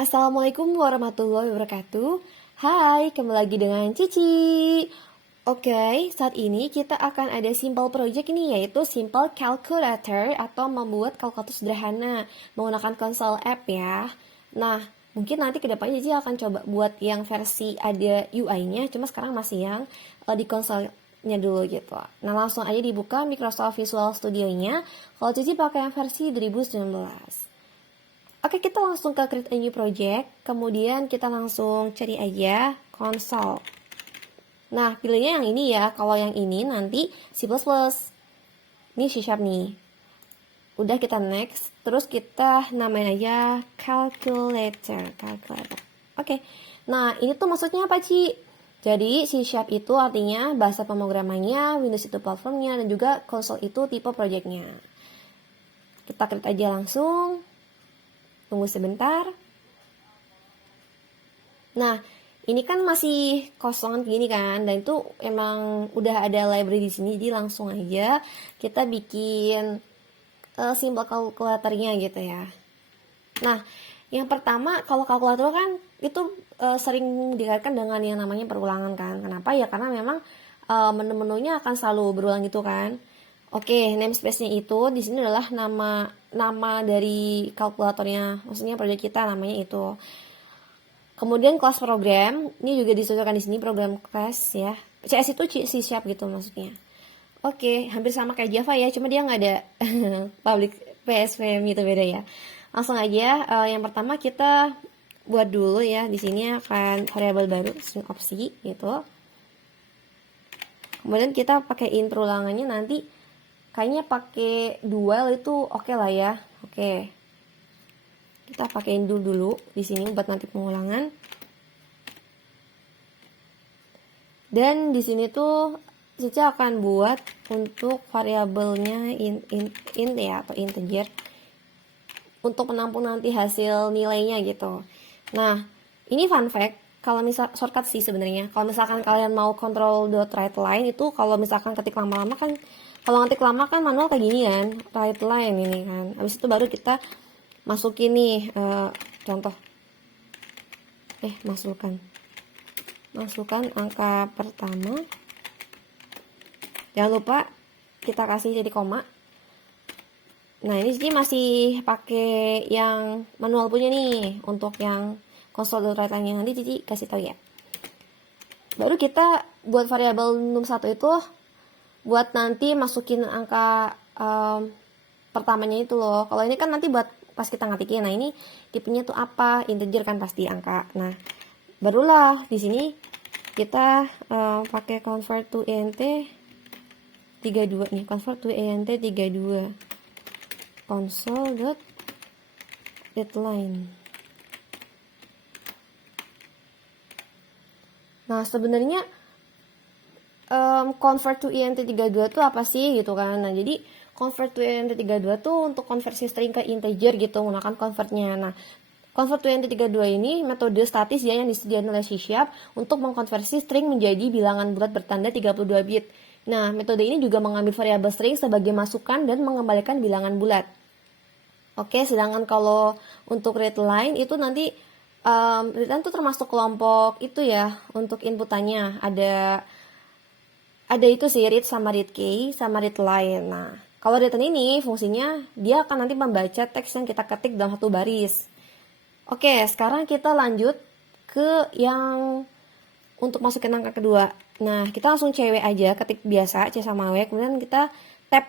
Assalamualaikum warahmatullahi wabarakatuh. Hai, kembali lagi dengan Cici. Oke, saat ini kita akan ada simple project ini, yaitu simple calculator atau membuat kalkulator sederhana menggunakan konsol app ya. Nah, mungkin nanti kedepannya Cici akan coba buat yang versi ada UI-nya, cuma sekarang masih yang di konsolnya dulu gitu. Nah, langsung aja dibuka Microsoft Visual Studio-nya. Kalau Cici pakai yang versi 2019. Oke, kita langsung ke create a new project. Kemudian kita langsung cari aja console. Nah, pilihnya yang ini ya. Kalau yang ini nanti C++. Ini C# nih. Udah, kita next. Terus kita namain aja calculator. Oke. Nah, ini tuh maksudnya apa, Ci? Jadi C# itu artinya bahasa pemrogramannya, Windows itu platformnya, dan juga console itu tipe projectnya. Kita create aja langsung. Tunggu sebentar. Nah, ini kan masih kosongan gini kan, dan itu emang udah ada library di sini, jadi langsung aja kita bikin simple kalkulatornya gitu ya. Nah, yang pertama, kalau kalkulator kan itu sering dikaitkan dengan yang namanya perulangan kan. Kenapa ya? Karena memang menu-menunya akan selalu berulang gitu kan. Oke, namespace-nya itu di sini adalah nama dari kalkulatornya, maksudnya project kita namanya itu. Kemudian kelas program, ini juga disesuaikan di sini program class ya. CS itu C# gitu maksudnya. Oke, hampir sama kayak Java ya, cuma dia nggak ada public PSVM itu beda ya. Langsung aja, yang pertama kita buat dulu ya, di sini akan variabel baru string opsi gitu. Kemudian kita pakaiin perulangannya nanti kayaknya pakai dual itu oke lah ya. Oke. Kita pakaiin dulu di sini buat nanti pengulangan. Dan di sini tuh Cici akan buat untuk variabelnya int ya, atau integer untuk menampung nanti hasil nilainya gitu. Nah, ini fun fact, kalau misal shortcut sih sebenarnya. Kalau misalkan kalian mau control.writeLine itu kalau misalkan ketik lama-lama kan, kalau ngetik lama kan manual kayak gini kan, write line ini kan. Habis itu baru kita masukin nih contoh. Masukkan angka pertama. Jangan lupa kita kasih jadi koma. Nah, ini sih masih pakai yang manual punya nih untuk yang console.writeLine nanti Cici kasih tahu ya. Baru kita buat variabel num1 itu buat nanti masukin angka pertamanya itu loh. Kalau ini kan nanti buat pas kita ngetikin. Nah, ini tipenya tuh apa? Integer kan pasti angka. Nah, barulah di sini kita pakai convert to int 32 nih. Convert to int 32. console.writeLine. Nah, sebenarnya convert to int 32 itu apa sih gitu kan. Nah, jadi convert to int 32 tuh untuk konversi string ke integer gitu menggunakan convertnya. Nah, convert to int 32 ini metode statis ya yang disediakan oleh C# untuk mengkonversi string menjadi bilangan bulat bertanda 32 bit. Nah, metode ini juga mengambil variabel string sebagai masukan dan mengembalikan bilangan bulat. Oke, sedangkan kalau untuk readline itu nanti readline itu termasuk kelompok itu ya untuk inputannya. Ada itu sih read sama read key sama readline. Nah, kalau readline ini fungsinya dia akan nanti membaca teks yang kita ketik dalam satu baris. Oke, sekarang kita lanjut ke yang untuk masukin angka kedua. Nah, kita langsung CW aja, ketik biasa, C sama W, kemudian kita tab.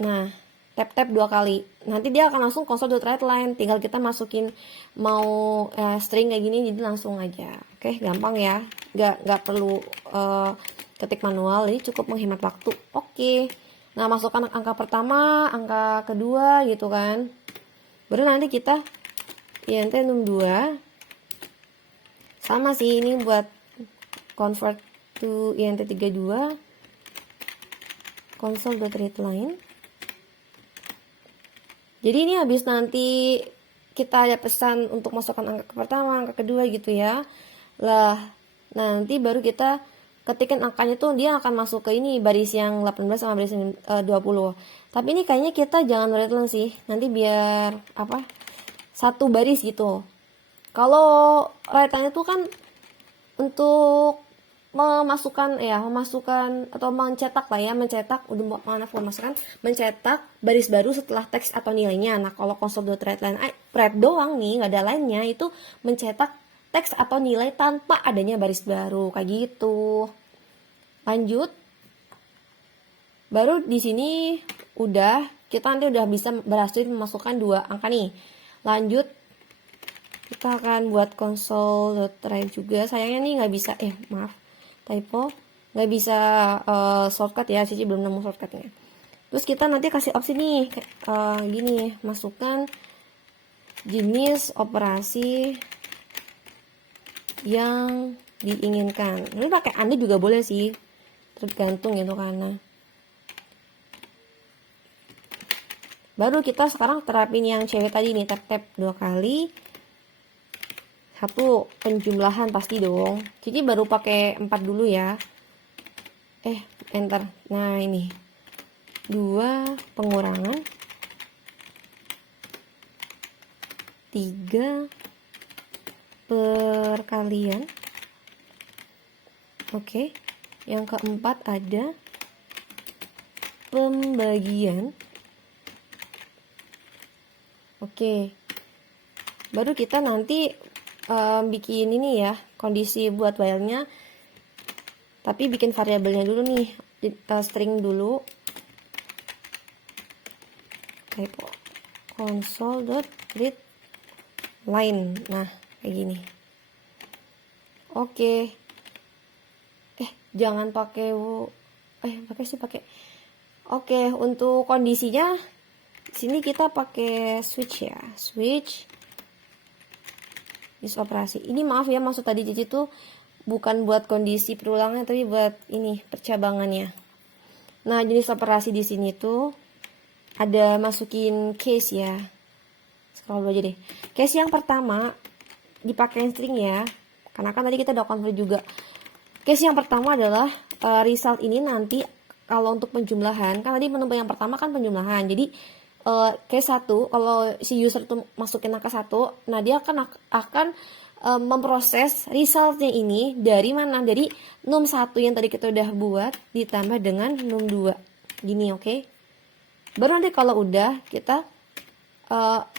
Nah, tab 2 kali. Nanti dia akan langsung console.writeLine. Tinggal kita masukin mau string kayak gini, jadi langsung aja. Oke, gampang ya. Nggak perlu ketik manual, ini cukup menghemat waktu. Oke. Nah, masukkan angka pertama, angka kedua gitu kan. Baru nanti kita int num2 sama sih, ini buat convert to int 32 console.writeLine. Jadi ini habis nanti kita ada pesan untuk masukkan angka pertama, angka kedua gitu ya. Lah, nanti baru kita ketikan angkanya tuh dia akan masuk ke ini baris yang 18 sama baris yang 20. Tapi ini kayaknya kita jangan writeLine sih. Nanti biar apa? Satu baris gitu. Kalau right line itu kan untuk memasukkan atau mencetak lah ya, udah maaf memasukkan, mencetak baris baru setelah teks atau nilainya. Nah, kalau console.writeLine write doang nih, nggak ada lainnya, itu mencetak teks atau nilai tanpa adanya baris baru kayak gitu. Lanjut. Baru di sini kita nanti udah bisa berhasil memasukkan 2 angka nih. Lanjut, kita akan buat console.write juga. Sayangnya nih nggak bisa, typo, nggak bisa shortcut ya, Cici belum nemu shortcutnya. Terus kita nanti kasih opsi nih, gini, masukkan jenis operasi yang diinginkan. Ini pakai Anda juga boleh sih, tergantung gitu karena. Baru kita sekarang terapin yang cewek tadi nih, tap 2 kali. 1 penjumlahan pasti dong. Cici baru pakai 4 dulu ya. Enter. Nah, ini. 2 pengurangan. 3 perkalian. Oke. Yang keempat ada pembagian. Oke. Baru kita nanti bikin ini ya, kondisi buat while-nya, tapi bikin variabelnya dulu nih, string dulu, typo console.readLine. Nah, kayak gini. Oke. Jangan pakai pakai. Oke, untuk kondisinya sini kita pakai switch ya, switch jenis operasi. Ini maaf ya, maksud tadi Cici tuh bukan buat kondisi perulangan, tapi buat ini percabangannya. Nah, jenis operasi di sini tuh ada masukin case ya. Scroll aja deh. Case yang pertama dipakai string ya, karena kan tadi kita udah convert juga. Case yang pertama adalah result ini nanti kalau untuk penjumlahan, kan tadi menu yang pertama kan penjumlahan. Jadi case 1, kalau si user tuh masukin angka 1, nah dia akan memproses resultnya ini dari mana? Dari num1 yang tadi kita udah buat ditambah dengan num2. Gini, oke? Baru nanti kalau udah kita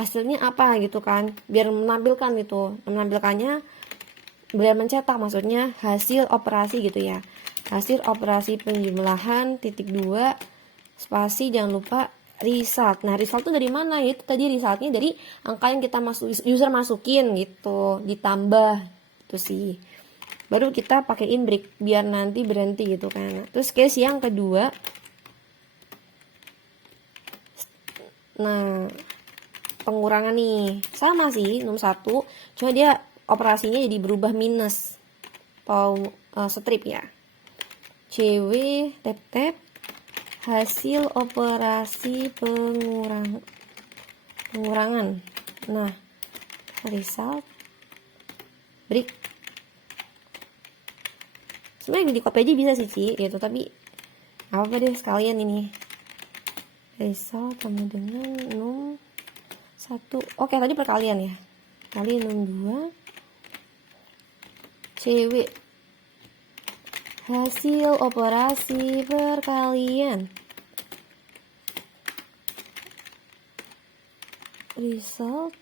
hasilnya apa gitu kan? Biar menampilkan gitu. Menampilkannya biar mencetak, maksudnya hasil operasi gitu ya. Hasil operasi penjumlahan (2) spasi jangan lupa result. Nah, result itu dari mana? Itu tadi resultnya dari angka yang kita user masukin gitu, ditambah itu sih. Baru kita pakaiin break biar nanti berhenti gitu kan. Terus case yang kedua, nah pengurangan nih sama sih num1, cuma dia operasinya jadi berubah minus atau strip ya. CW tap hasil operasi pengurangan. Nah, result break. Sebenarnya di copy aja bisa sih gitu, tapi apa deh sekalian ini. Result sama dengan num 1. Oke, tadi perkalian ya. Kali num 2 CW hasil operasi perkalian result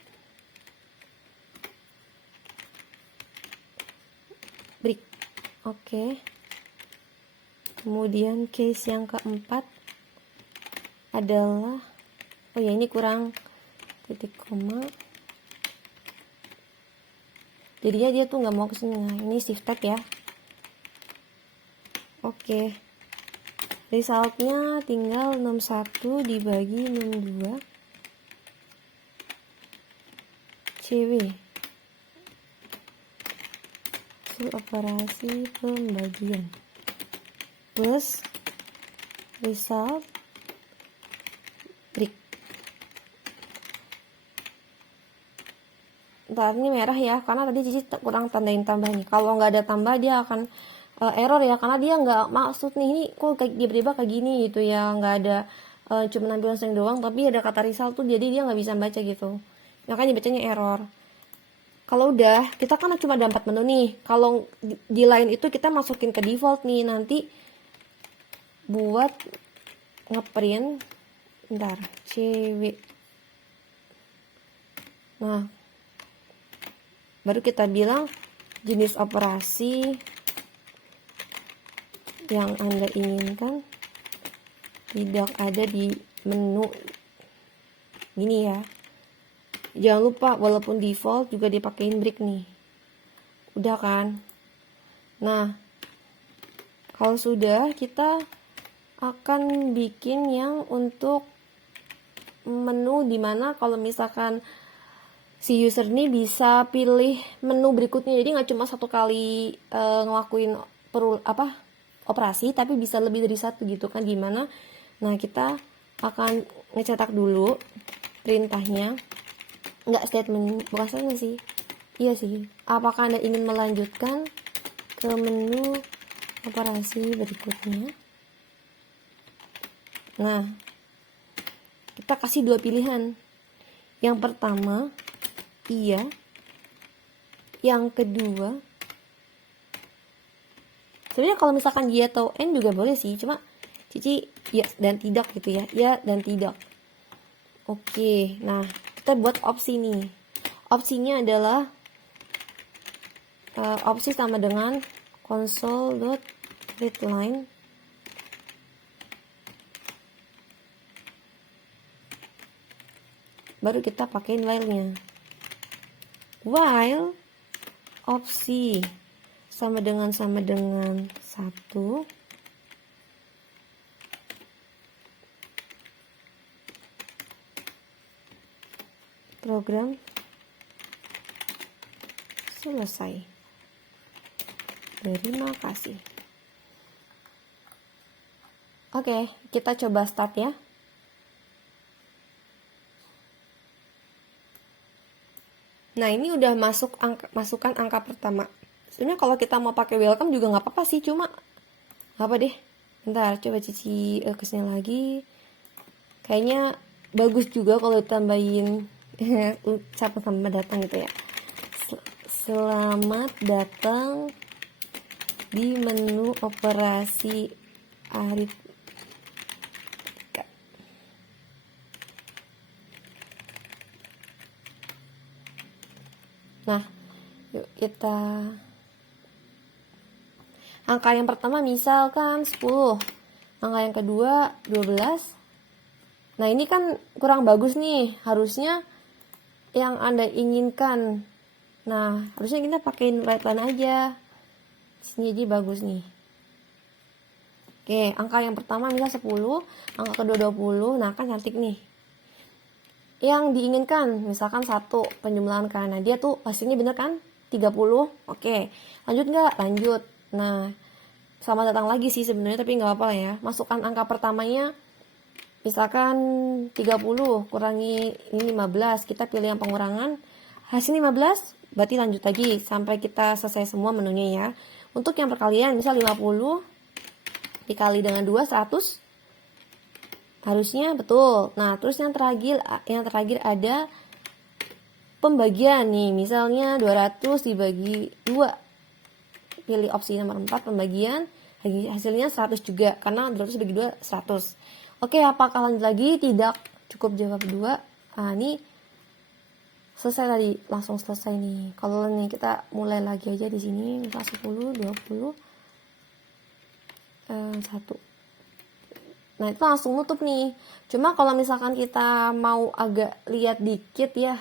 break. Oke. Kemudian case yang keempat adalah ini kurang titik koma, jadinya dia tuh nggak mau kesini. Nah, ini shifted ya. Oke, resultnya tinggal num1 dibagi num2 CW hasil operasi pembagian plus result break. Ntar ini merah ya, karena tadi Cici kurang tandain tambahnya. Kalau nggak ada tambah dia akan error ya, karena dia nggak maksud nih, ini kok tiba-tiba kayak gini gitu ya, nggak ada cuma nampilan string doang, tapi ada kata result tuh, jadi dia nggak bisa baca gitu, makanya bacanya error. Kalau udah, kita kan cuma ada 4 menu nih. Kalau di line itu kita masukin ke default nih, nanti buat ngeprint, bentar, cewek. Nah, baru kita bilang jenis operasi yang Anda inginkan tidak ada di menu. Gini ya. Jangan lupa walaupun default juga dipakein break nih. Udah kan? Nah, kalau sudah, kita akan bikin yang untuk menu dimana kalau misalkan si user ini bisa pilih menu berikutnya. Jadi nggak cuma satu kali ngelakuin operasi, tapi bisa lebih dari satu gitu kan, gimana? Nah, kita akan ngecetak dulu perintahnya. Nggak statement, bukan statement sih. Iya sih. Apakah Anda ingin melanjutkan ke menu operasi berikutnya? Nah, kita kasih 2 pilihan. Yang pertama, iya. Yang kedua, sebenarnya kalau misalkan iya atau N juga boleh sih, cuma Cici ya dan tidak gitu ya. Ya dan tidak. Oke, nah kita buat opsi nih. Opsinya adalah opsi sama dengan console.readline baru kita pakein while-nya. While opsi sama dengan 1 program selesai. Terima kasih. Oke, kita coba start ya. Nah, ini udah masukkan angka pertama. Sebenarnya kalau kita mau pakai welcome juga nggak apa-apa sih, cuma apa deh. Bentar, coba Cici kesini lagi. Kayaknya bagus juga kalau ditambahin selamat datang gitu ya. Selamat datang di menu operasi aritmatika. Nah, yuk kita angka yang pertama misalkan 10, angka yang kedua 12. Nah, ini kan kurang bagus nih, harusnya yang Anda inginkan. Nah, harusnya kita pakein right line aja. Sini aja bagus nih. Oke, angka yang pertama misal 10, angka kedua 20. Nah, kan cantik nih. Yang diinginkan misalkan 1 penjumlahan kan. Nah, dia tuh hasilnya bener kan? 30. Oke. Lanjut nggak? Lanjut. Nah, selamat datang lagi sih sebenarnya, tapi nggak apa-apa ya. Masukkan angka pertamanya misalkan 30 kurangi ini 15, kita pilih yang pengurangan, hasil 15, berarti lanjut lagi sampai kita selesai semua menunya ya. Untuk yang perkalian misal 50 dikali dengan 2, 100 harusnya betul. Nah, terus yang terakhir ada pembagian nih, misalnya 200 dibagi 2, pilih opsi nomor 4 pembagian, hasilnya 100 juga karena 200 bagi 2 100. Oke, apakah lanjut lagi? Tidak, cukup jawab 2. Nah, ini selesai tadi, langsung selesai nih. Kalau nih kita mulai lagi aja di sini, misal 10, 20, 1. Nah, itu langsung nutup nih. Cuma kalau misalkan kita mau agak lihat dikit ya,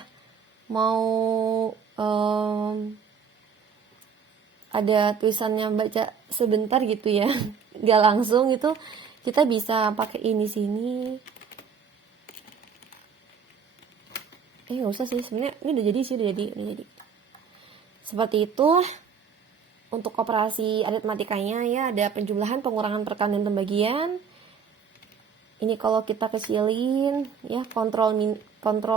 mau ada tulisannya baca sebentar gitu ya, nggak langsung itu, kita bisa pakai ini sini. Nggak usah sih sebenarnya, ini udah jadi sih, udah jadi. Seperti itu untuk operasi aritmatikanya ya, ada penjumlahan, pengurangan, perkalian, dan pembagian. Ini kalau kita kecilin ya, kontrol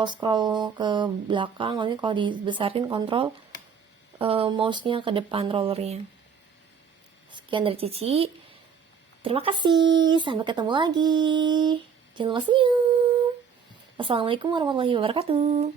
scroll ke belakang, lalu kalau dibesarin kontrol mouse-nya ke depan rollernya. Sekian dari Cici. Terima kasih, sampai ketemu lagi. Jangan lupa senyum. Wassalamualaikum warahmatullahi wabarakatuh.